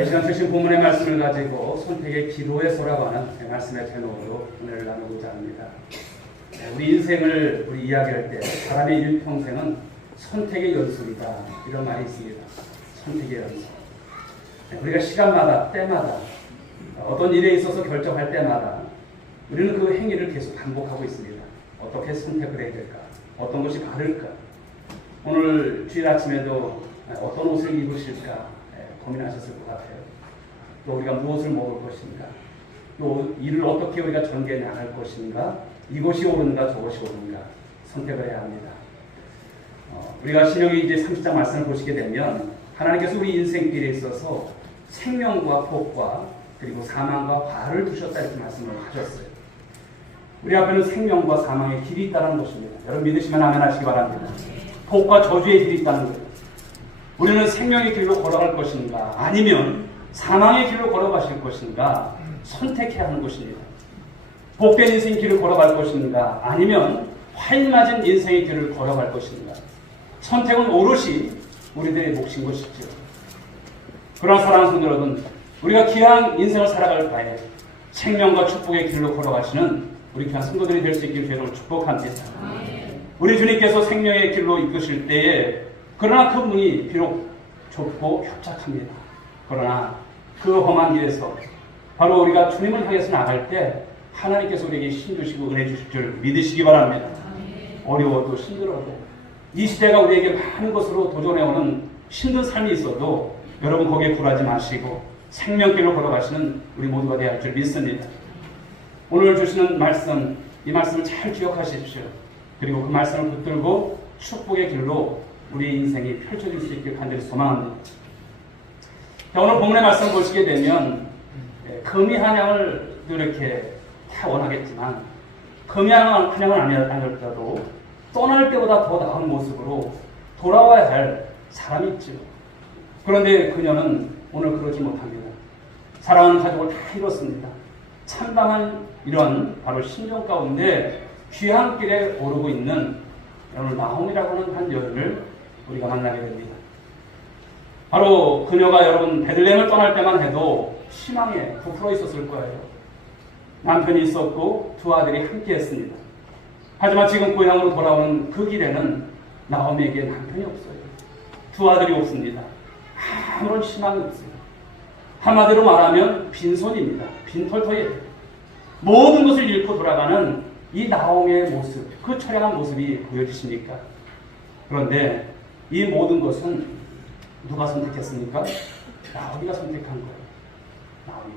이 시간 주신 본문의 말씀을 가지고 선택의 기도에서라고 하는 말씀의 제목으로 오늘 나누고자 합니다. 우리 인생을 이야기할 때 사람의 일평생은 선택의 연속이다, 이런 말이 있습니다. 선택의 연속. 우리가 시간마다, 때마다, 어떤 일에 있어서 결정할 때마다 우리는 그 행위를 계속 반복하고 있습니다. 어떻게 선택을 해야 될까? 어떤 것이 바를까? 오늘 주일 아침에도 어떤 옷을 입으실까 고민하셨을 것 같아요. 또 우리가 무엇을 먹을 것인가? 또 일을 어떻게 우리가 전개해 나갈 것인가? 이것이 옳은가 저것이 옳은가? 선택을 해야 합니다. 우리가 신명기 이제 30장 말씀을 보시게 되면 하나님께서 우리 인생길에 있어서 생명과 복과 그리고 사망과 과를 두셨다 이렇게 말씀을 하셨어요. 우리 앞에는 생명과 사망의 길이 있다는 것입니다. 여러분 믿으시면 아멘 하시기 바랍니다. 복과 저주의 길이 있다는 거예요. 우리는 생명의 길로 걸어갈 것인가 아니면 사망의 길로 걸어가실 것인가 선택해야 하는 것입니다. 복된 인생의 길을 걸어갈 것인가 아니면 화인 맞은 인생의 길을 걸어갈 것인가. 선택은 오롯이 우리들의 몫인 것이죠. 그러나 사랑하는 성도 여러분, 우리가 귀한 인생을 살아갈 바에 생명과 축복의 길로 걸어가시는 우리 귀한 성도들이 될 수 있기를 주님을 축복합니다. 우리 주님께서 생명의 길로 이끄실 때에 그러나 그 문이 비록 좁고 협착합니다. 그러나 그 험한 길에서 바로 우리가 주님을 향해서 나갈 때 하나님께서 우리에게 힘 주시고 은혜 주실 줄 믿으시기 바랍니다. 어려워도 힘들어도 이 시대가 우리에게 많은 것으로 도전해오는 힘든 삶이 있어도 여러분 거기에 굴하지 마시고 생명길로 걸어가시는 우리 모두가 되어야 할 줄 믿습니다. 오늘 주시는 말씀, 이 말씀을 잘 기억하십시오. 그리고 그 말씀을 붙들고 축복의 길로 우리 인생이 펼쳐질 수 있길 간절히 소망합니다. 자, 오늘 본문의 말씀을 보시게 되면 금이 한양을 이렇게 다 원하겠지만 금이 한양은 아니었다도 떠날 때보다 더 나은 모습으로 돌아와야 할 사람이 있죠. 그런데 그녀는 오늘 그러지 못합니다. 사랑하는 가족을 다 잃었습니다. 참담한 이런 바로 심정 가운데 귀한 길에 오르고 있는 오늘 나홈이라고 하는 한 여인을 우리가 만나게 됩니다. 바로 그녀가 여러분 베들레헴을 떠날 때만 해도 희망에 부풀어 있었을 거예요. 남편이 있었고 두 아들이 함께 했습니다. 하지만 지금 고향으로 돌아오는 그 길에는 나홈에게 남편이 없어요. 두 아들이 없습니다. 아무런 희망이 없어요. 한마디로 말하면 빈손입니다. 빈털터예요. 모든 것을 잃고 돌아가는 이 나홈의 모습, 그 처량한 모습이 보여지십니까? 그런데 이 모든 것은 누가 선택했습니까? 나홈이가 선택한 거예요. 나홈이.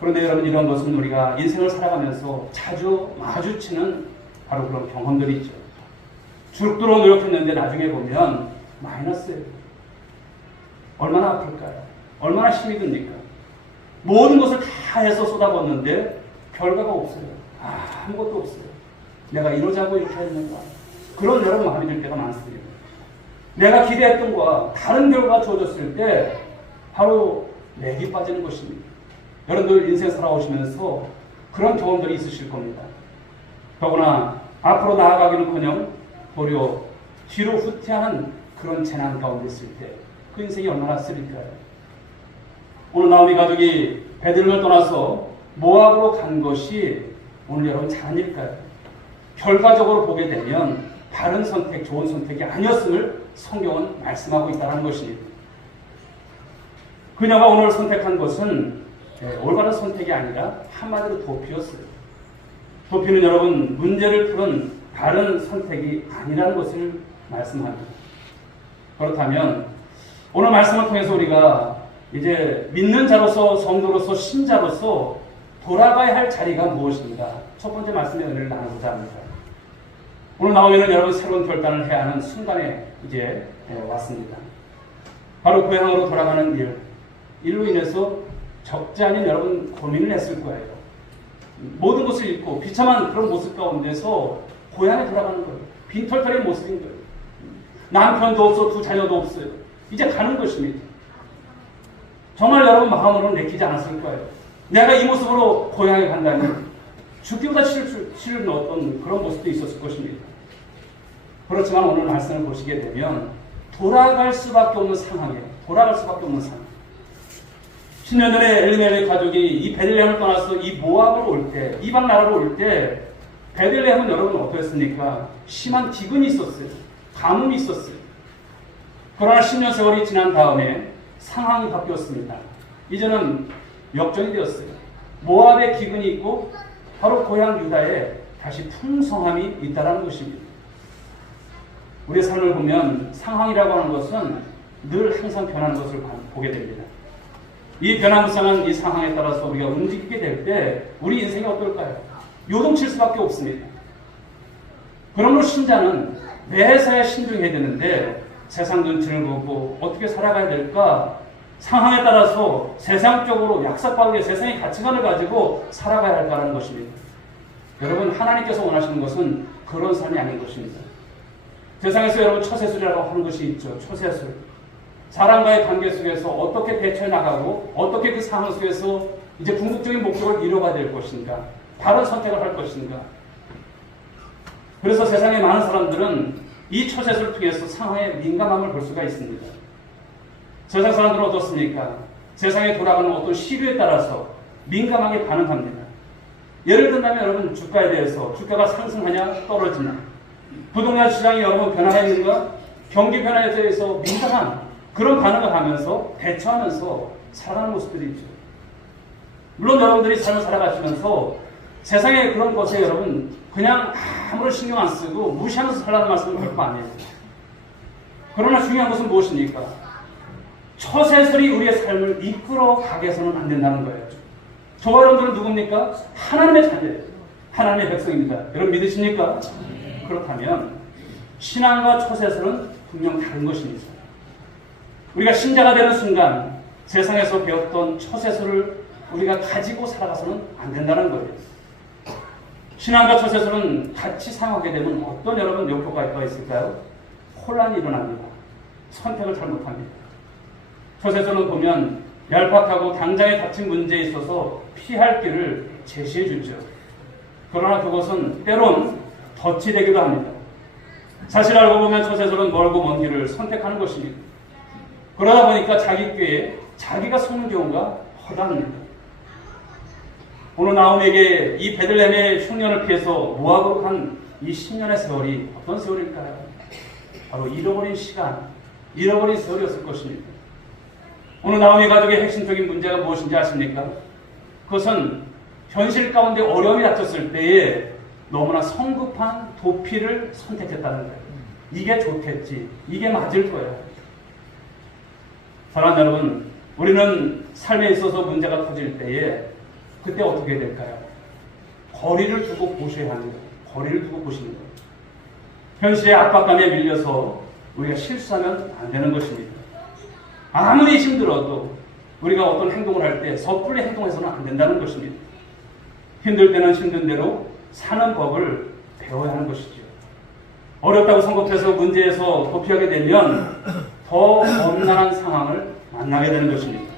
그런데 여러분 이런 것은 우리가 인생을 살아가면서 자주 마주치는 바로 그런 경험들이 있죠. 죽도록 노력했는데 나중에 보면 마이너스예요. 얼마나 아플까요? 얼마나 힘이 듭니까? 모든 것을 다 해서 쏟아붓는데 결과가 없어요. 아무것도 없어요. 내가 이러자고 이렇게 했는가? 그런 여러분 마음이 들 때가 많습니다. 내가 기대했던 것과 다른 결과가 주어졌을 때 바로 맥이 빠지는 것입니다. 여러분들 인생 살아오시면서 그런 경험들이 있으실 겁니다. 더구나 앞으로 나아가기는커녕 도리어 뒤로 후퇴하는 그런 재난 가운데 있을 때 그 인생이 얼마나 쓰릴까요? 오늘 나오미 가족이 베들레헴을 떠나서 모압으로 간 것이 오늘 여러분 잘한 일일까요? 결과적으로 보게 되면 바른 선택, 좋은 선택이 아니었음을 성경은 말씀하고 있다는 것입니다. 그녀가 오늘 선택한 것은 올바른 선택이 아니라 한마디로 도피였어요. 도피는 여러분 문제를 푸는 바른 선택이 아니라는 것을 말씀합니다. 그렇다면 오늘 말씀을 통해서 우리가 이제 믿는 자로서 성도로서 신자로서 돌아가야 할 자리가 무엇인가? 첫 번째 말씀의 은혜를 나누고자 합니다. 오늘 나오면 여러분 새로운 결단을 해야 하는 순간에 이제 왔습니다. 바로 고향으로 돌아가는 일로 인해서 적지 않은 여러분 고민을 했을 거예요. 모든 것을 잃고 비참한 그런 모습 가운데서 고향에 돌아가는 거예요. 빈털털의 모습인 거예요. 남편도 없어 두 자녀도 없어요. 이제 가는 것입니다. 정말 여러분 마음으로는 내키지 않았을 거예요. 내가 이 모습으로 고향에 간다니 죽기보다 싫은 어떤 그런 모습도 있었을 것입니다. 그렇지만 오늘 말씀을 보시게 되면 돌아갈 수밖에 없는 상황에 돌아갈 수밖에 없는 상황. 10년 전에 엘리멜렉 가족이 이 베들레헴을 떠나서 이 모압으로 올 때, 이방 나라로 올 때 베들레헴은 여러분 어떠했습니까? 심한 기근이 있었어요. 가뭄이 있었어요. 그러나 10년 세월이 지난 다음에 상황이 바뀌었습니다. 이제는 역전이 되었어요. 모압의 기근이 있고 바로 고향 유다에 다시 풍성함이 있다는 것입니다. 우리의 삶을 보면 상황이라고 하는 것은 늘 항상 변하는 것을 보게 됩니다. 이 변화무쌍한 이 상황에 따라서 우리가 움직이게 될 때 우리 인생이 어떨까요? 요동칠 수밖에 없습니다. 그러므로 신자는 매사에 신중해야 되는데 세상 눈치를 보고 어떻게 살아가야 될까? 상황에 따라서 세상적으로 약삭빠르게 세상의 가치관을 가지고 살아가야 할까라는 것입니다. 여러분, 하나님께서 원하시는 것은 그런 삶이 아닌 것입니다. 세상에서 여러분 처세술이라고 하는 것이 있죠. 처세술. 사람과의 관계 속에서 어떻게 대처해 나가고 어떻게 그 상황 속에서 이제 궁극적인 목적을 이뤄가야 될 것인가, 바른 선택을 할 것인가. 그래서 세상의 많은 사람들은 이 처세술을 통해서 상황에 민감함을 볼 수가 있습니다. 세상 사람들은 어떻습니까? 세상에 돌아가는 어떤 시류에 따라서 민감하게 반응합니다. 예를 든다면 여러분 주가에 대해서 주가가 상승하냐 떨어지냐, 부동산 시장이 여러분 변화가 있는가, 경기 변화에 대해서 민감한 그런 반응을 하면서 대처하면서 살아가는 모습들이 있죠. 물론 여러분들이 삶을 살아가시면서 세상의 그런 것에 여러분 그냥 아무런 신경 안 쓰고 무시하면서 살라는 말씀을 결코 안 해요. 그러나 중요한 것은 무엇입니까? 처세술이 우리의 삶을 이끌어 가게 해서는 안 된다는 거예요. 저와 여러분들은 누굽니까? 하나님의 자녀예요. 하나님의 백성입니다. 여러분 믿으십니까? 그렇다면 신앙과 처세술은 분명 다른 것입니다. 우리가 신자가 되는 순간 세상에서 배웠던 처세술을 우리가 가지고 살아가서는 안 된다는 거예요. 신앙과 처세술은 같이 사용하게 되면 어떤 여러분 역효과가 있을까요? 혼란이 일어납니다. 선택을 잘못합니다. 처세술은 보면 얄팍하고 당장에 닥친 문제에 있어서 피할 길을 제시해 주죠. 그러나 그것은 때론 덫이 되기도 합니다. 사실 알고 보면 처세술은 멀고 먼 길을 선택하는 것입니다. 그러다 보니까 자기 꾀에 자기가 속는 경우가 허다합니다. 오늘 나홈에게 이 베들레헴의 흉년을 피해서 모압으로 간 이 10년의 세월이 어떤 세월일까요? 바로 잃어버린 시간, 잃어버린 세월이었을 것입니다. 오늘 나홈의 가족의 핵심적인 문제가 무엇인지 아십니까? 그것은 현실 가운데 어려움이 닥쳤을 때에 너무나 성급한 도피를 선택했다는 거예요. 이게 좋겠지, 이게 맞을 거예요. 사랑하는 여러분, 우리는 삶에 있어서 문제가 터질 때에 그때 어떻게 될까요? 거리를 두고 보셔야 합니다. 거리를 두고 보시는 거예요. 현실의 압박감에 밀려서 우리가 실수하면 안 되는 것입니다. 아무리 힘들어도 우리가 어떤 행동을 할 때 섣불리 행동해서는 안 된다는 것입니다. 힘들 때는 힘든 대로 사는 법을 배워야 하는 것이죠. 어렵다고 성급해서 문제에서 도피하게 되면 더 엄난한 상황을 만나게 되는 것입니다.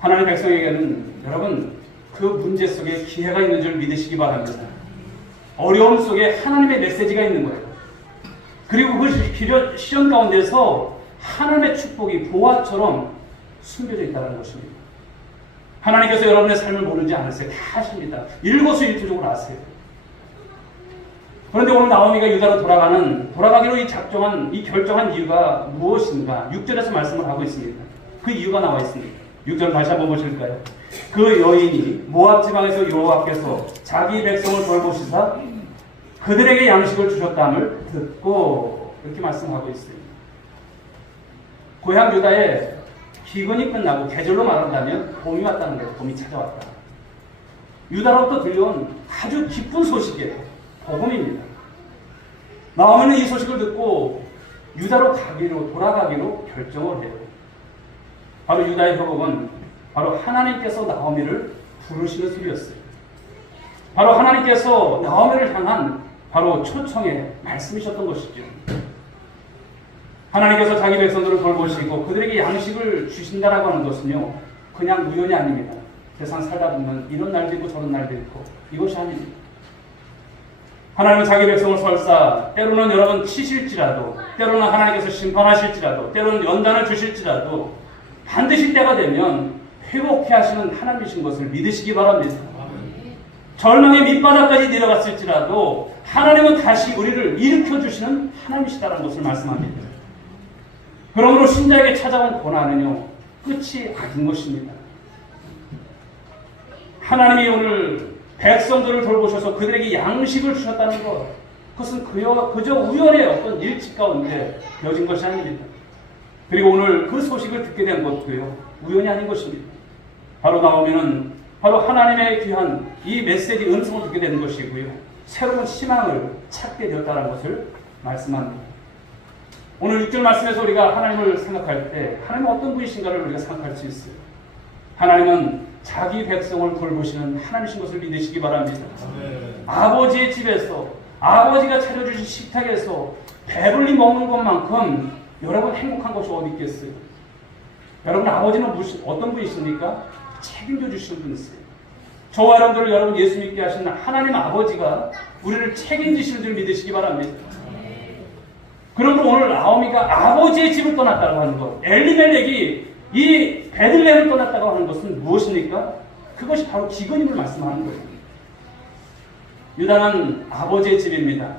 하나님의 백성에게는 여러분 그 문제 속에 기회가 있는 줄 믿으시기 바랍니다. 어려움 속에 하나님의 메시지가 있는 거예요. 그리고 그 시련 가운데서 하나님의 축복이 보화처럼 숨겨져 있다는 것입니다. 하나님께서 여러분의 삶을 모르지 않으세요. 다 아십니다. 일거수일투족을 아세요. 그런데 오늘 나오미가 유다로 돌아가기로 이 결정한 이유가 무엇인가? 6절에서 말씀을 하고 있습니다. 그 이유가 나와 있습니다. 6절 다시 한번 보실까요? 그 여인이 모압 지방에서 여호와께서 자기 백성을 돌보시사 그들에게 양식을 주셨다함을 듣고 이렇게 말씀하고 있습니다. 고향 유다에 기근이 끝나고 계절로 말한다면 봄이 왔다는 거예요. 봄이 찾아왔다. 유다로부터 들려온 아주 기쁜 소식이에요. 복음입니다. 나오미는 이 소식을 듣고 유다로 돌아가기로 결정을 해요. 바로 유다의 회복은 바로 하나님께서 나오미를 부르시는 소리였어요. 바로 하나님께서 나오미를 향한 바로 초청의 말씀이셨던 것이죠. 하나님께서 자기 백성들을 돌보시고 그들에게 양식을 주신다라고 하는 것은요, 그냥 우연이 아닙니다. 세상 살다 보면 이런 날도 있고 저런 날도 있고 이것이 아닙니다. 하나님은 자기 백성을 설사 때로는 여러분 치실지라도, 때로는 하나님께서 심판하실지라도, 때로는 연단을 주실지라도 반드시 때가 되면 회복해 하시는 하나님이신 것을 믿으시기 바랍니다. 절망의 밑바닥까지 내려갔을지라도 하나님은 다시 우리를 일으켜 주시는 하나님이시다라는 것을 말씀합니다. 그러므로 신자에게 찾아온 고난은요, 끝이 아닌 것입니다. 하나님이 오늘 백성들을 돌보셔서 그들에게 양식을 주셨다는 것, 그것은 그저 우연의 어떤 일치 가운데 되어진 것이 아닙니다. 그리고 오늘 그 소식을 듣게 된 것도요, 우연이 아닌 것입니다. 바로 나오면은 바로 하나님의 귀한 이 메시지 음성을 듣게 되는 것이고요, 새로운 희망을 찾게 되었다는 것을 말씀합니다. 오늘 6절 말씀에서 우리가 하나님을 생각할 때 하나님은 어떤 분이신가를 우리가 생각할 수 있어요. 하나님은 자기 백성을 돌보시는 하나님이신 것을 믿으시기 바랍니다. 아버지의 집에서, 아버지가 차려주신 식탁에서 배불리 먹는 것만큼 여러분 행복한 것이 어디 있겠어요? 여러분, 아버지는 어떤 분이십니까? 책임져 주시는 분이세요. 저와 여러분들을 여러분 예수 믿게 하시는 하나님 아버지가 우리를 책임지시는 줄 믿으시기 바랍니다. 그러므로 오늘 나오미가 아버지의 집을 떠났다고 하는 것, 엘리멜렉이 이 베들레헴을 떠났다고 하는 것은 무엇입니까? 그것이 바로 기근임을 말씀하는 거예요. 유다는 아버지의 집입니다.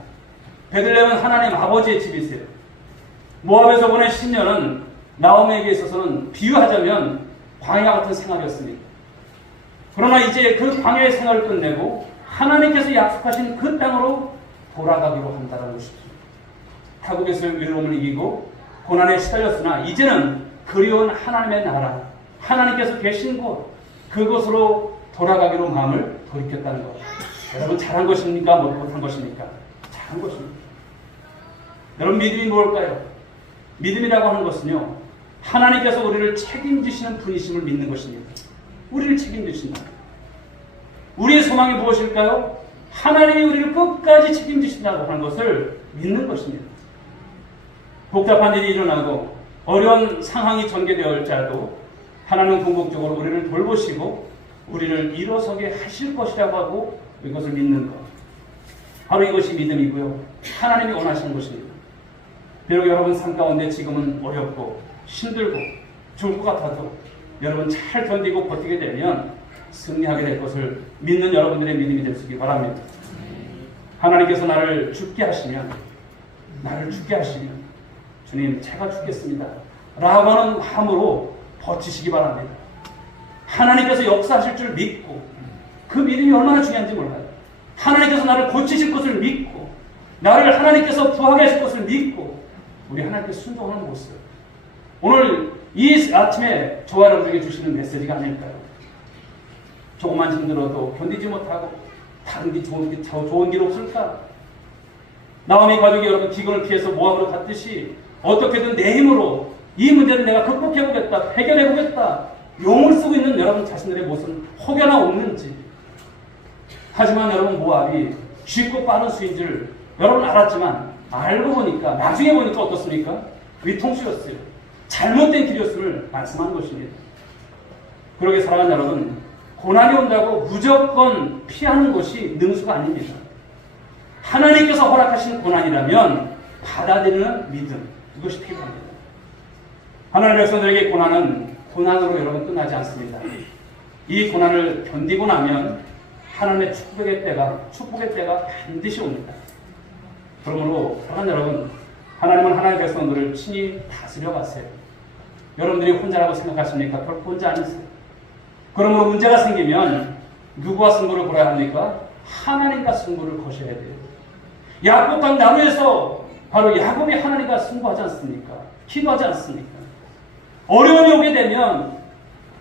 베들레헴은 하나님 아버지의 집이세요. 모압에서 보낸 10년은 나오미에게 있어서는 비유하자면 광야 같은 생활이었습니다. 그러나 이제 그 광야의 생활을 끝내고 하나님께서 약속하신 그 땅으로 돌아가기로 한다는 것이죠. 타국에서의 외로움을 이기고 고난에 시달렸으나 이제는 그리운 하나님의 나라, 하나님께서 계신 곳, 그곳으로 돌아가기로 마음을 돌이켰다는 것. 여러분, 잘한 것입니까? 못한 것입니까? 잘한 것입니다. 여러분, 믿음이 무엇일까요? 믿음이라고 하는 것은요, 하나님께서 우리를 책임지시는 분이심을 믿는 것입니다. 우리를 책임지신다. 우리의 소망이 무엇일까요? 하나님이 우리를 끝까지 책임지신다고 하는 것을 믿는 것입니다. 복잡한 일이 일어나고 어려운 상황이 전개되어올지라도 하나님은 궁극적으로 우리를 돌보시고 우리를 일어서게 하실 것이라고 하고 이것을 믿는 것. 바로 이것이 믿음이고요, 하나님이 원하시는 것입니다. 비록 여러분 삶 가운데 지금은 어렵고 힘들고 죽을 것 같아도 여러분 잘 견디고 버티게 되면 승리하게 될 것을 믿는 여러분들의 믿음이 될 수 있기 바랍니다. 하나님께서 나를 죽게 하시면 주님, 제가 죽겠습니다 라고 하는 마음으로 버티시기 바랍니다. 하나님께서 역사하실 줄 믿고, 그 믿음이 얼마나 중요한지 몰라요. 하나님께서 나를 고치실 것을 믿고, 나를 하나님께서 부하게 하실 것을 믿고 우리 하나님께 순종하는 모습, 오늘 이 아침에 저와 여러분에게 주시는 메시지가 아닐까요? 조금만 힘들어도 견디지 못하고 다른 게 좋은 길 없을까? 나오미 가족이 여러분 기근을 피해서 모압으로 갔듯이 어떻게든 내 힘으로 이 문제를 내가 극복해보겠다, 해결해보겠다, 용을 쓰고 있는 여러분 자신들의 모습은 혹여나 없는지. 하지만 여러분, 모압이 쉽고 빠른 수인 줄 여러분 알았지만 알고 보니까, 나중에 보니까 어떻습니까? 위통수였어요. 잘못된 길이었음을 말씀하는 것입니다. 그러게 사랑하는 여러분, 고난이 온다고 무조건 피하는 것이 능수가 아닙니다. 하나님께서 허락하신 고난이라면 받아들이는 믿음, 이것이 필요합니다. 하나님의 백성들에게 고난은 고난으로 여러분 끝나지 않습니다. 이 고난을 견디고 나면 하나님의 축복의 때가 반드시 옵니다. 그러므로 사랑하는 여러분, 하나님은 하나님의 백성들을 친히 다스려 가세요. 여러분들이 혼자라고 생각하십니까? 결코 혼자 아니세요. 그러므로 문제가 생기면 누구와 승부를 걸어야 합니까? 하나님과 승부를 거셔야 돼요. 야곱 강 나루에서 바로 야곱이 하나님과 승부하지 않습니까? 기도하지 않습니까? 어려움이 오게 되면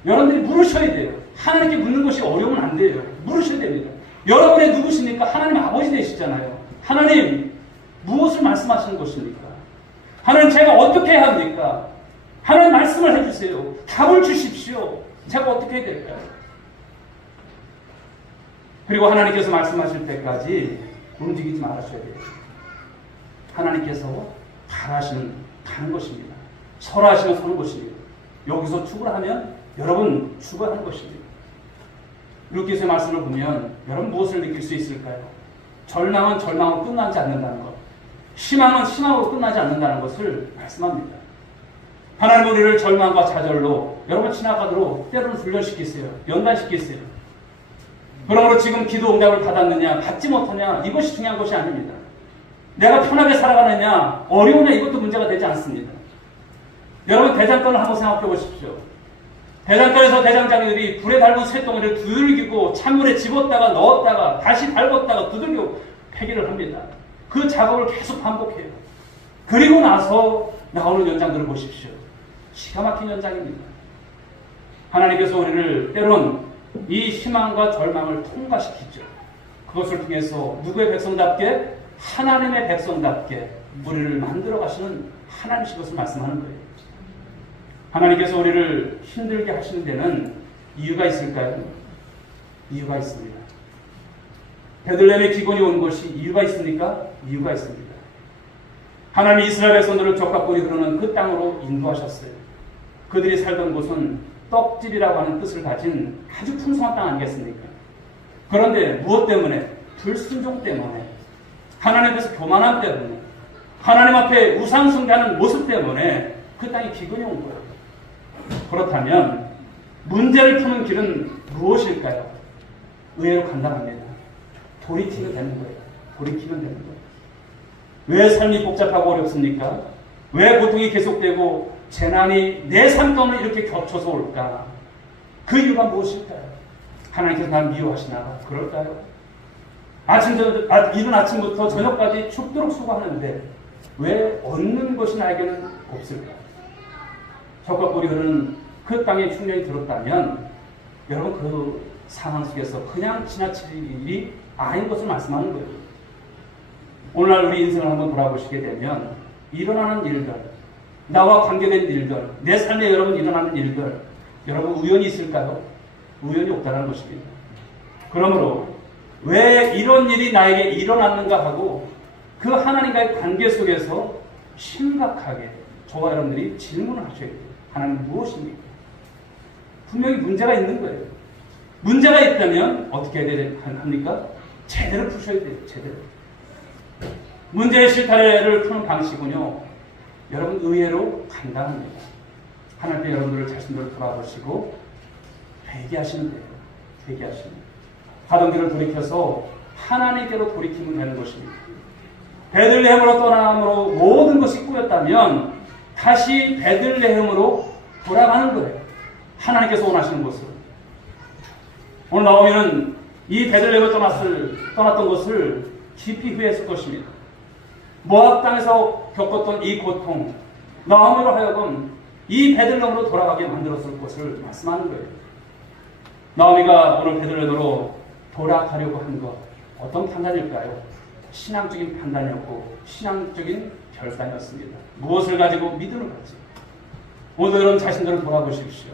여러분들이 물으셔야 돼요. 하나님께 묻는 것이 어려우면 안 돼요. 물으셔야 됩니다. 여러분의 누구십니까? 하나님 아버지 되시잖아요. 하나님, 무엇을 말씀하시는 것입니까? 하나님, 제가 어떻게 해야 합니까? 하나님, 말씀을 해주세요. 답을 주십시오. 제가 어떻게 해야 될까요? 그리고 하나님께서 말씀하실 때까지 움직이지 말아셔야 돼요. 하나님께서 가는 것입니다. 설하시면 서는 것입니다. 여기서 축을 하면 여러분 축을 하는 것입니다. 루키스의 말씀을 보면 여러분 무엇을 느낄 수 있을까요? 절망은 절망으로 끝나지 않는다는 것, 희망은 희망으로 끝나지 않는다는 것을 말씀합니다. 하나님 우리를 절망과 좌절로 여러분 지나가도록 때로는 훈련시키세요. 연단시키세요. 그러므로 지금 기도 응답을 받았느냐 받지 못하냐 이것이 중요한 것이 아닙니다. 내가 편하게 살아가느냐 어려우냐 이것도 문제가 되지 않습니다. 여러분 대장간을 한번 생각해 보십시오. 대장간에서 대장장이들이 불에 닳은 쇳덩이를 두들기고 찬물에 집었다가 넣었다가 다시 닳았다가 두들기고 폐기를 합니다. 그 작업을 계속 반복해요. 그리고 나서 나오는 연장들을 보십시오. 기가 막힌 연장입니다. 하나님께서 우리를 때론 이 희망과 절망을 통과시키죠. 그것을 통해서 누구의 백성답게? 하나님의 백성답게 우리를 만들어 가시는 하나님이신 것을 말씀하는 거예요. 하나님께서 우리를 힘들게 하시는 데는 이유가 있을까요? 이유가 있습니다. 베들레헴의 기근이 온 것이 이유가 있습니까? 이유가 있습니다. 하나님이 이스라엘 백성들을 젖과 꿀이 흐르는 그 땅으로 인도하셨어요. 그들이 살던 곳은 떡집이라고 하는 뜻을 가진 아주 풍성한 땅 아니겠습니까? 그런데 무엇 때문에? 불순종 때문에, 하나님 앞에서 교만함 때문에, 하나님 앞에 우상 숭배하는 모습 때문에 그 땅에 기근이 온 거예요. 그렇다면 문제를 푸는 길은 무엇일까요? 의외로 간단합니다. 돌이키면 되는 거예요. 돌이키면 되는 거예요. 왜 삶이 복잡하고 어렵습니까? 왜 고통이 계속되고 재난이 내 삶 가운데 이렇게 겹쳐서 올까? 그 이유가 무엇일까요? 하나님께서 날 미워하시나? 그럴까요? 이른 아침부터 저녁까지 죽도록 수고하는데 왜 얻는 것이 나에게는 없을까? 젖과 꿀이 흐르는 그 땅에 충년이 들었다면 여러분 그 상황 속에서 그냥 지나칠 일이 아닌 것을 말씀하는 거예요. 오늘날 우리 인생을 한번 돌아보시게 되면 일어나는 일들, 나와 관계된 일들, 내 삶에 여러분 일어나는 일들, 여러분 우연이 있을까요? 우연이 없다는 것입니다. 그러므로 왜 이런 일이 나에게 일어났는가 하고 그 하나님과의 관계 속에서 심각하게 저와 여러분들이 질문을 하셔야 돼요. 하나님 무엇입니까? 분명히 문제가 있는 거예요. 문제가 있다면 어떻게 해야 합니까? 제대로 푸셔야 돼요. 제대로. 문제의 실타래를 푸는 방식은요, 여러분 의외로 간단합니다. 하나님께 여러분들 자신들을 돌아보시고 회개하시면 돼요. 회개하시면. 하던 길을 돌이켜서 하나님께로 돌이키면 되는 것입니다. 베들레헴으로 떠남으로 모든 것이 꾸였다면 다시 베들레헴으로 돌아가는 거예요. 하나님께서 원하시는 곳으로. 오늘 나오면은 이 베들레헴을 떠났던 것을 깊이 후회했을 것입니다. 모압 땅에서 겪었던 이 고통, 나오미로 하여금 이 베들레헴으로 돌아가게 만들었을 것을 말씀하는 거예요. 나오미가 오늘 베들레헴으로 돌아가려고 한 것, 어떤 판단일까요? 신앙적인 판단이었고 신앙적인 결단이었습니다. 무엇을 가지고? 믿음을 가지고. 오늘은 자신들을 돌아보십시오.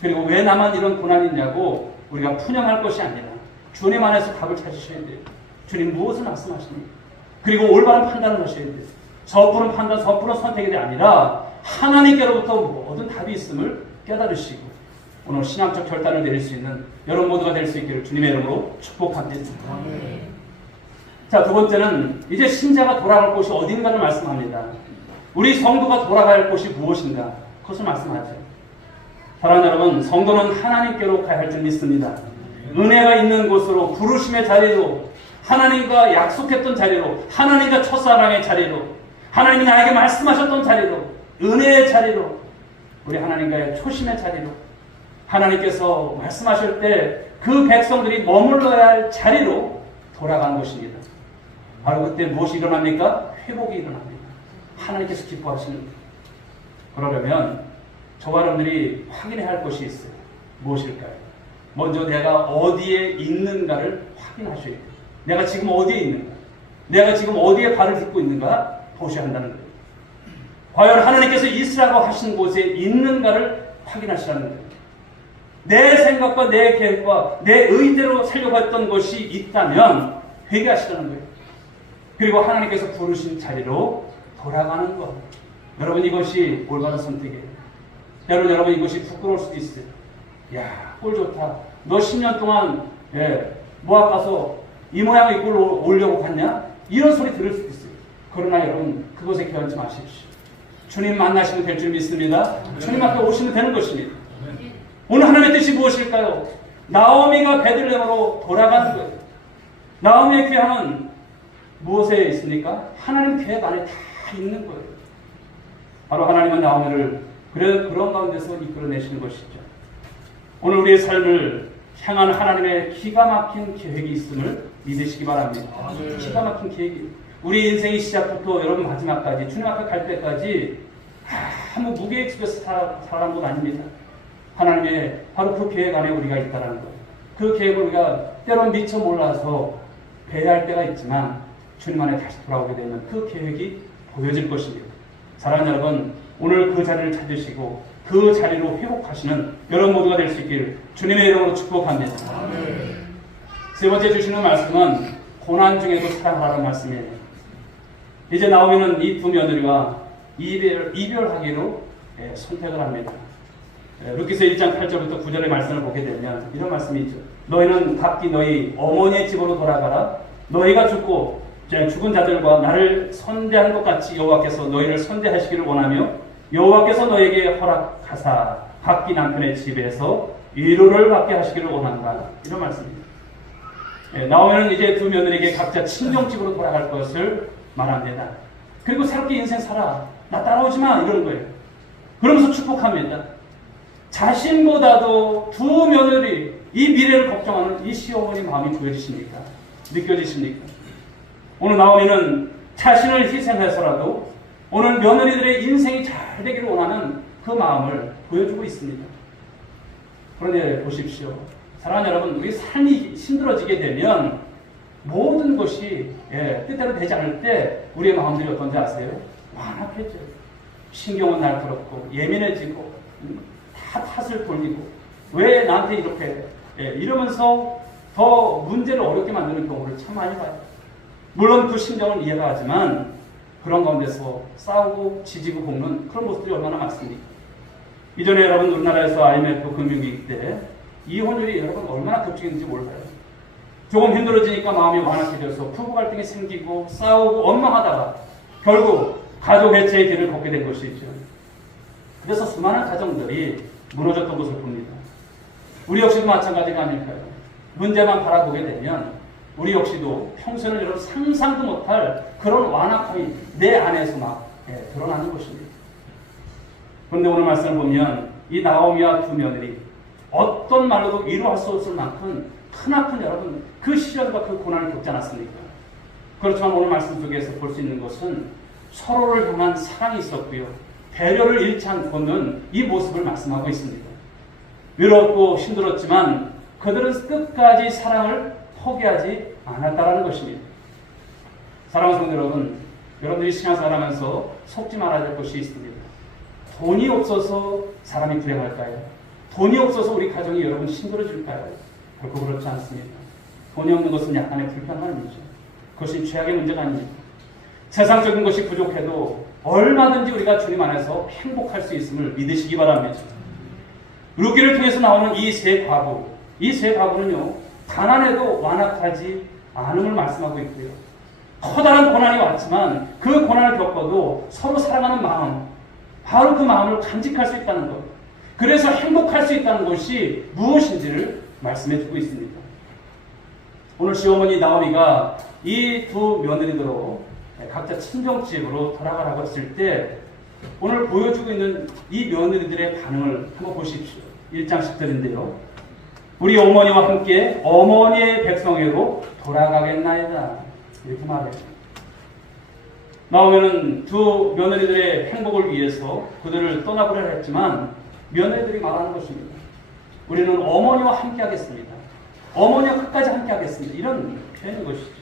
그리고 왜 나만 이런 고난이 있냐고 우리가 푸념할 것이 아니라 주님 안에서 답을 찾으셔야 돼요. 주님 무엇을 말씀하십니까? 그리고 올바른 판단을 하셔야 돼요. 섣부른 판단, 섣부른 선택이 아니라 하나님께로부터 모든 답이 있음을 깨달으시고 오늘 신앙적 결단을 내릴 수 있는 여러분 모두가 될 수 있기를 주님의 이름으로 축복합니다. 자, 두 번째는 이제 신자가 돌아갈 곳이 어딘가를 말씀합니다. 우리 성도가 돌아갈 곳이 무엇인가? 그것을 말씀하죠. 사랑하는 여러분, 성도는 하나님께로 가야 할 줄 믿습니다. 은혜가 있는 곳으로, 부르심의 자리로, 하나님과 약속했던 자리로, 하나님과 첫사랑의 자리로, 하나님이 나에게 말씀하셨던 자리로, 은혜의 자리로, 우리 하나님과의 초심의 자리로, 하나님께서 말씀하실 때 그 백성들이 머물러야 할 자리로 돌아간 것입니다. 바로 그때 무엇이 일어납니까? 회복이 일어납니다. 하나님께서 기뻐하시는 거예요. 그러려면 저와 여러분들이 확인해야 할 것이 있어요. 무엇일까요? 먼저 내가 어디에 있는가를 확인하셔야 돼요. 내가 지금 어디에 있는가? 내가 지금 어디에 발을 딛고 있는가? 보셔야 한다는 거예요. 과연 하나님께서 있으라고 하신 곳에 있는가를 확인하시라는 거예요. 내 생각과 내 계획과 내 의대로 살려고 했던 것이 있다면 회개하시라는 거예요. 그리고 하나님께서 부르신 자리로 돌아가는 것. 여러분 이것이 올바른 선택이에요. 여러분 이것이 부끄러울 수도 있어요. 야, 꼴 좋다. 너 10년 동안 모압 가서 이 모양 입고 오려고 갔냐? 이런 소리 들을 수도 있어요. 그러나 여러분, 그것에 기한지 마십시오. 주님 만나시면 될 줄 믿습니다. 주님 앞에 오시면 되는 것입니다. 오늘 하나님의 뜻이 무엇일까요? 나오미가 베들레헴으로 돌아가는 거예요. 나오미의 귀함은 무엇에 있습니까? 하나님 계획 안에 다 있는 거예요. 바로 하나님은 나오미를 그런 가운데서 이끌어내시는 것이죠. 오늘 우리의 삶을 향한 하나님의 기가 막힌 계획이 있음을 믿으시기 바랍니다. 기가 막힌 계획이. 우리 인생의 시작부터 여러분 마지막까지 주님 앞에 갈 때까지 아무 무계획 속에서 살아가는 것 아닙니다. 하나님의 바로 그 계획 안에 우리가 있다는 것. 그 계획을 우리가 때론 미처 몰라서 배회할 때가 있지만 주님 안에 다시 돌아오게 되면 그 계획이 보여질 것입니다. 사랑하는 여러분, 오늘 그 자리를 찾으시고 그 자리로 회복하시는 여러분 모두가 될 수 있길 주님의 이름으로 축복합니다. 세 번째 주시는 말씀은 고난 중에도 사랑하라는 말씀이에요. 이제 나오미는 이 두 며느리가 이별하기로 선택을 합니다. 루키서 1장 8절부터 9절의 말씀을 보게 되면 이런 말씀이 있죠. 너희는 각기 너희 어머니의 집으로 돌아가라. 너희가 죽은 자들과 나를 선대하는 것 같이 여호와께서 너희를 선대하시기를 원하며 여호와께서 너희에게 허락하사 각기 남편의 집에서 위로를 받게 하시기를 원한다. 이런 말씀입니다. 나오면 이제 두 며느리에게 각자 친정집으로 돌아갈 것을 말합니다. 그리고 새롭게 인생 살아. 나 따라오지 마. 이러는 거예요. 그러면서 축복합니다. 자신보다도 두 며느리, 이 미래를 걱정하는 이 시어머니 마음이 보여지십니까? 느껴지십니까? 오늘 나오미는 자신을 희생해서라도 오늘 며느리들의 인생이 잘 되기를 원하는 그 마음을 보여주고 있습니다. 그런데 보십시오. 사랑하는 여러분, 우리 삶이 힘들어지게 되면 모든 것이 뜻대로 되지 않을 때 우리의 마음들이 어떤지 아세요? 완악해져요. 신경은 날카롭고 예민해지고 다 탓을 돌리고 왜 나한테 이렇게 이러면서 더 문제를 어렵게 만드는 경우를 참 많이 봐요. 물론 그 심정은 이해가 하지만 그런 가운데서 싸우고 지지고 볶는 그런 모습들이 얼마나 많습니까? 이전에 여러분 우리나라에서 IMF 금융위기 때 이혼율이 여러분 얼마나 급증했는지 몰라요. 조금 힘들어지니까 마음이 완악해져서 부부 갈등이 생기고 싸우고 원망하다가 결국 가족 해체의 길을 걷게 된 것이죠. 그래서 수많은 가정들이 무너졌던 것을 봅니다. 우리 역시도 마찬가지가 아닐까요? 문제만 바라보게 되면 우리 역시도 평소에는 여러분 상상도 못할 그런 완악함이 내 안에서 막 드러나는 것입니다. 그런데 오늘 말씀을 보면 이 나오미와 두 며느리 어떤 말로도 위로할 수 없을 만큼 크나큰 여러분 그 시련과 그 고난을 겪지 않았습니까? 그렇지만 오늘 말씀 속에서 볼 수 있는 것은 서로를 향한 사랑이 있었고요. 배려를 잃지 않고는 이 모습을 말씀하고 있습니다. 외롭고 힘들었지만 그들은 끝까지 사랑을 포기하지 않았다는 것입니다. 사랑하는 성도 여러분, 여러분들이 신앙생활하면서 속지 말아야 될 것이 있습니다. 돈이 없어서 사람이 불행할까요? 돈이 없어서 우리 가정이 여러분 힘들어질까요? 결코 그렇지 않습니다. 돈이 없는 것은 약간의 불편함이죠. 그것이 죄악의 문제가 아닙니다. 세상적인 것이 부족해도 얼마든지 우리가 주님 안에서 행복할 수 있음을 믿으시기 바랍니다. 룻기를 통해서 나오는 이 세 과부는요, 가난해도 완악하지 않음을 말씀하고 있고요. 커다란 고난이 왔지만 그 고난을 겪어도 서로 사랑하는 마음, 바로 그 마음을 간직할 수 있다는 것, 그래서 행복할 수 있다는 것이 무엇인지를 말씀해 주고 있습니다. 오늘 시어머니 나오미가 이 두 며느리들로 각자 친정집으로 돌아가라고 했을 때 오늘 보여주고 있는 이 며느리들의 반응을 한번 보십시오. 1장 10절인데요. 우리 어머니와 함께 어머니의 백성에로 돌아가겠나이다. 이렇게 말해요. 나오면은 두 며느리들의 행복을 위해서 그들을 떠나보려 했지만 며느리들이 말하는 것입니다. 우리는 어머니와 함께 하겠습니다. 어머니와 끝까지 함께 하겠습니다. 이런 표현인 것이죠.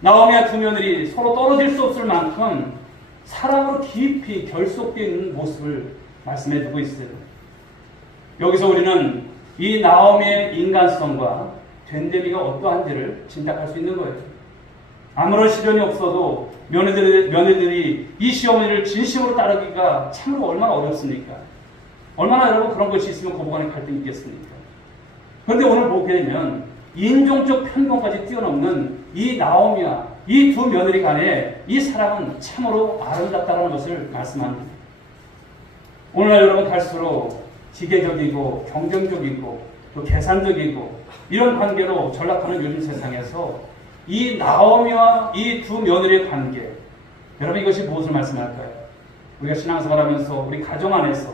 나오미와 두 며느리 서로 떨어질 수 없을 만큼 사랑으로 깊이 결속되어 있는 모습을 말씀해 주고 있어요. 여기서 우리는 이 나오미의 인간성과 됨됨이가 어떠한지를 짐작할 수 있는 거예요. 아무런 시련이 없어도 며느리들이 이 시어머니를 진심으로 따르기가 참으로 얼마나 어렵습니까? 얼마나 여러분 그런 것이 있으면 고부간의 갈등이 있겠습니까? 그런데 오늘 보게 되면 인종적 편견까지 뛰어넘는 이 나오미와 이 두 며느리 간의 이 사랑은 참으로 아름답다는 것을 말씀합니다. 오늘날 여러분 갈수록 기계적이고 경쟁적이고 또 계산적이고 이런 관계로 전락하는 요즘 세상에서 이 나오미와 이 두 며느리의 관계, 여러분 이것이 무엇을 말씀할까요? 우리가 신앙생활하면서 우리 가정 안에서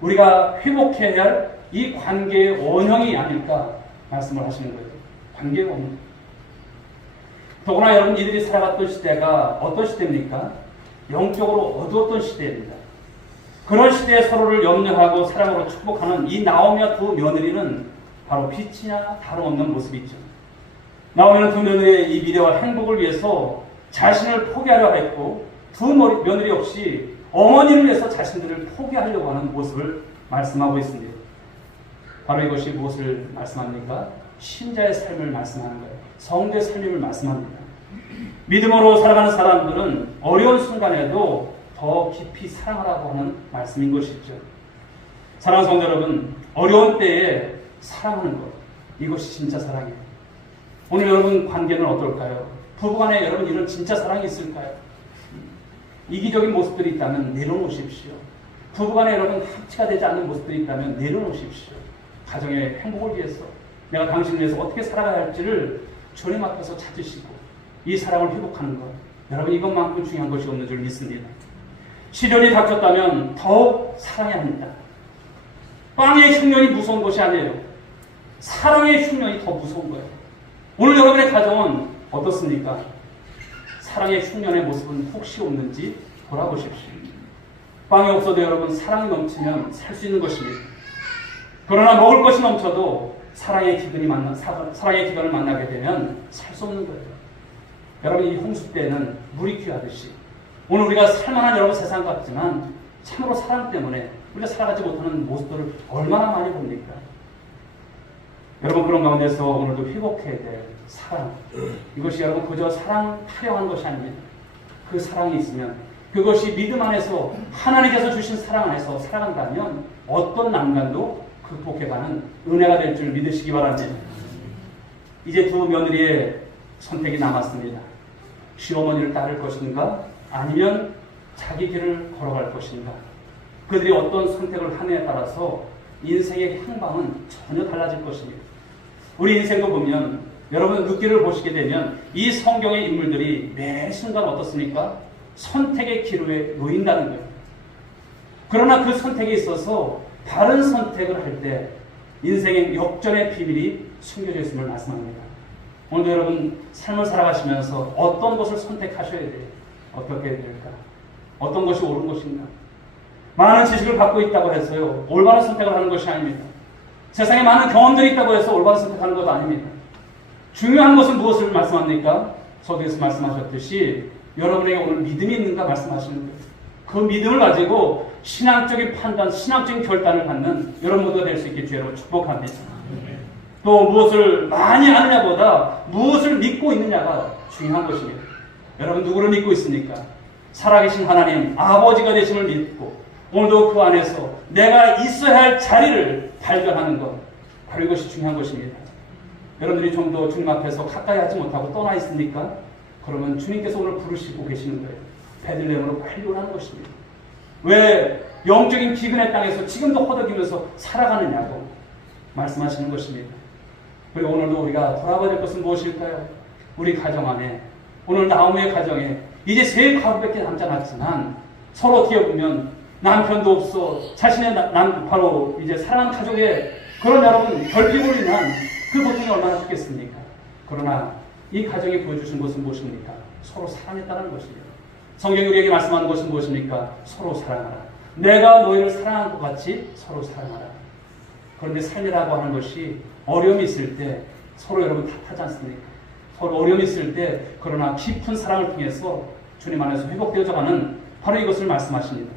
우리가 회복해야 할 이 관계의 원형이 아닐까 말씀을 하시는 거예요. 관계의 원형. 더구나 여러분 이들이 살아갔던 시대가 어떤 시대입니까? 영적으로 어두웠던 시대입니다. 그런 시대에 서로를 염려하고 사랑으로 축복하는 이 나오미와 두 며느리는 바로 빛이나 다름없는 모습이죠. 나오미는 두 며느리의 이 미래와 행복을 위해서 자신을 포기하려 했고 두 며느리 역시 어머니를 위해서 자신들을 포기하려고 하는 모습을 말씀하고 있습니다. 바로 이것이 무엇을 말씀합니까? 신자의 삶을 말씀하는 거예요. 성도의 삶임을 말씀합니다. 믿음으로 살아가는 사람들은 어려운 순간에도 더 깊이 사랑하라고 하는 말씀인 것이죠. 사랑하는 성도 여러분, 어려운 때에 사랑하는 것, 이것이 진짜 사랑이에요. 오늘 여러분 관계는 어떨까요? 부부간에 여러분 이런 진짜 사랑이 있을까요? 이기적인 모습들이 있다면 내려놓으십시오. 부부간에 여러분 합치가 되지 않는 모습들이 있다면 내려놓으십시오. 가정의 행복을 위해서 내가 당신을 위해서 어떻게 살아가야 할지를 주님 앞에서 찾으시고 이 사랑을 회복하는 것, 여러분 이것만큼 중요한 것이 없는 줄 믿습니다. 시련이 닥쳤다면 더욱 사랑해야 합니다. 빵의 흉년이 무서운 것이 아니에요. 사랑의 흉년이 더 무서운 거예요. 오늘 여러분의 가정은 어떻습니까? 사랑의 흉년의 모습은 혹시 없는지 돌아보십시오. 빵이 없어도 여러분 사랑이 넘치면 살 수 있는 것입니다. 그러나 먹을 것이 넘쳐도 사랑의 기근을 만나게 되면 살 수 없는 거예요. 여러분 이 홍수 때는 물이 귀하듯이 오늘 우리가 살만한 여러분 세상 같지만 참으로 사랑 때문에 우리가 살아가지 못하는 모습들을 얼마나 많이 봅니까? 여러분 그런 가운데서 오늘도 회복해야 될 사랑, 이것이 여러분 그저 사랑 타령한 것이 아닙니다. 그 사랑이 있으면 그것이 믿음 안에서 하나님께서 주신 사랑 안에서 살아간다면 어떤 난간도 극복해가는 은혜가 될 줄 믿으시기 바랍니다. 이제 두 며느리의 선택이 남았습니다. 시어머니를 따를 것인가 아니면 자기 길을 걸어갈 것인가. 그들이 어떤 선택을 하느냐에 따라서 인생의 향방은 전혀 달라질 것입니다. 우리 인생도 보면 여러분 늦기를 보시게 되면 이 성경의 인물들이 매 순간 어떻습니까? 선택의 기로에 놓인다는 거예요. 그러나 그 선택에 있어서 바른 선택을 할 때 인생의 역전의 비밀이 숨겨져 있음을 말씀합니다. 오늘도 여러분 삶을 살아가시면서 어떤 것을 선택하셔야 돼요? 어떻게 해야 될까? 어떤 것이 옳은 것인가? 많은 지식을 갖고 있다고 해서요 올바른 선택을 하는 것이 아닙니다. 세상에 많은 경험들이 있다고 해서 올바른 선택하는 것도 아닙니다. 중요한 것은 무엇을 말씀합니까? 서두에서 말씀하셨듯이 여러분에게 오늘 믿음이 있는가 말씀하시는 거예요. 그 믿음을 가지고 신앙적인 판단, 신앙적인 결단을 갖는 여러분 모두가 될 수 있게 주여로 축복합니다. 또 무엇을 많이 아느냐보다 무엇을 믿고 있느냐가 중요한 것입니다. 여러분 누구를 믿고 있습니까? 살아계신 하나님 아버지가 되심을 믿고 오늘도 그 안에서 내가 있어야 할 자리를 발견하는 것, 바로 이것이 중요한 것입니다. 여러분들이 좀 더 주님 앞에서 가까이 하지 못하고 떠나 있습니까? 그러면 주님께서 오늘 부르시고 계시는 거예요. 베들레헴으로 빨리 오라는 것입니다. 왜 영적인 기근의 땅에서 지금도 허덕이면서 살아가느냐고 말씀하시는 것입니다. 그리고 오늘도 우리가 돌아봐야 될 것은 무엇일까요? 우리 가정 안에, 오늘 나오미의 가정에 이제 세 가구밖에 남지 않았지만 서로 어떻게 보면 남편도 없어 자신의 바로 이제 사랑하는 가족의 그런 여러분 결핍으로 인한 그 고통이 얼마나 크겠습니까? 그러나 이 가정이 보여주신 것은 무엇입니까? 서로 사랑했다는 것입니다. 성경이 우리에게 말씀하는 것은 무엇입니까? 서로 사랑하라. 내가 너희를 사랑한 것 같이 서로 사랑하라. 그런데 삶이라고 하는 것이 어려움이 있을 때 서로 여러분 탓하지 않습니까? 서로 어려움이 있을 때 그러나 깊은 사랑을 통해서 주님 안에서 회복되어져가는 바로 이것을 말씀하십니다.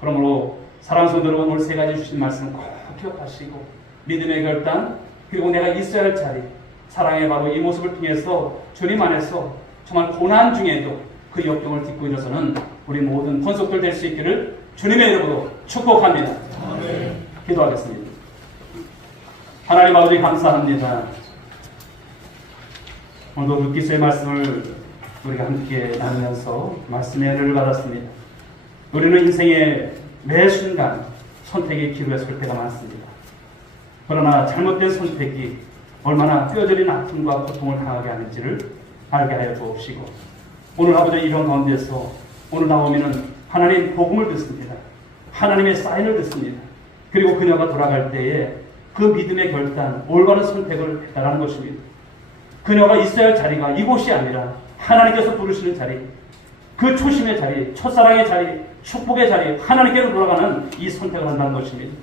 그러므로 사랑하는 성도 여러분 오늘 세 가지 주신 말씀을 꼭 기억하시고 믿음의 결단 그리고 내가 있어야 할 자리 사랑의 바로 이 모습을 통해서 주님 안에서 정말 고난 중에도 그 역경을 딛고 일어서는 우리 모든 권속들 될 수 있기를 주님의 이름으로 축복합니다. 아멘. 기도하겠습니다. 하나님 아버지 감사합니다. 오늘도 루키스의 말씀을 우리가 함께 나누면서 말씀의 은혜를 받았습니다. 우리는 인생의 매 순간 선택의 기로에 설 때가 많습니다. 그러나 잘못된 선택이 얼마나 뼈저린 아픔과 고통을 당하게 하는지를 알게 하여 주옵시고, 오늘 아버지 이런 가운데서 오늘 나오면은 하나님 복음을 듣습니다. 하나님의 사인을 듣습니다. 그리고 그녀가 돌아갈 때에 그 믿음의 결단, 올바른 선택을 했다라는 것입니다. 그녀가 있어야 할 자리가 이곳이 아니라 하나님께서 부르시는 자리, 그 초심의 자리, 첫사랑의 자리, 축복의 자리, 하나님께로 돌아가는 이 선택을 한다는 것입니다.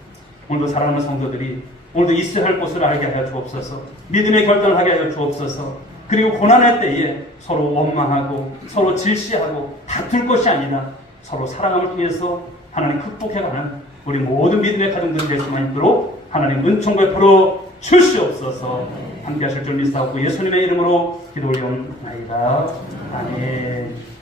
오늘도 사랑하는 성도들이 오늘도 있어야 할 곳을 알게 하여 주옵소서, 믿음의 결단을 하게 하여 주옵소서. 그리고 고난의 때에 서로 원망하고 서로 질시하고 다툴 것이 아니라 서로 사랑함을 통해서 하나님 극복해가는 우리 모든 믿음의 가정들 될 수만 있도록 하나님 은총과 베풀어 주시옵소서. 함께 하실 줄 믿사옵고 예수님의 이름으로 기도 올려옵나이다. 아멘.